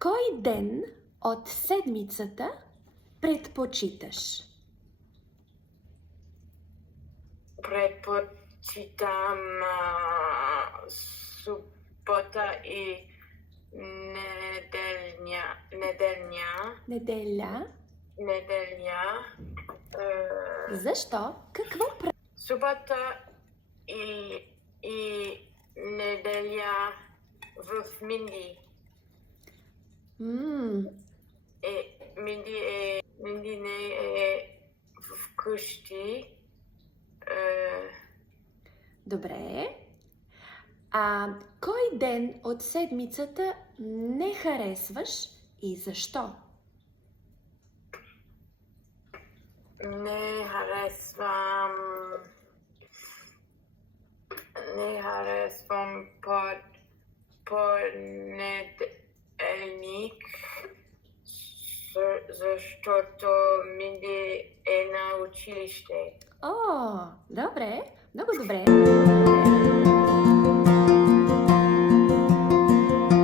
Кой ден от седмицата предпочиташ? Предпочитам събота и Неделя. неделя. Защо? Какво Събота и неделя в Минди. Минди не е вкъщи. Добре. А кой ден от седмицата не харесваш и защо? Не харесвам понеделник, защото Минди е на училище. О, добре, много добре.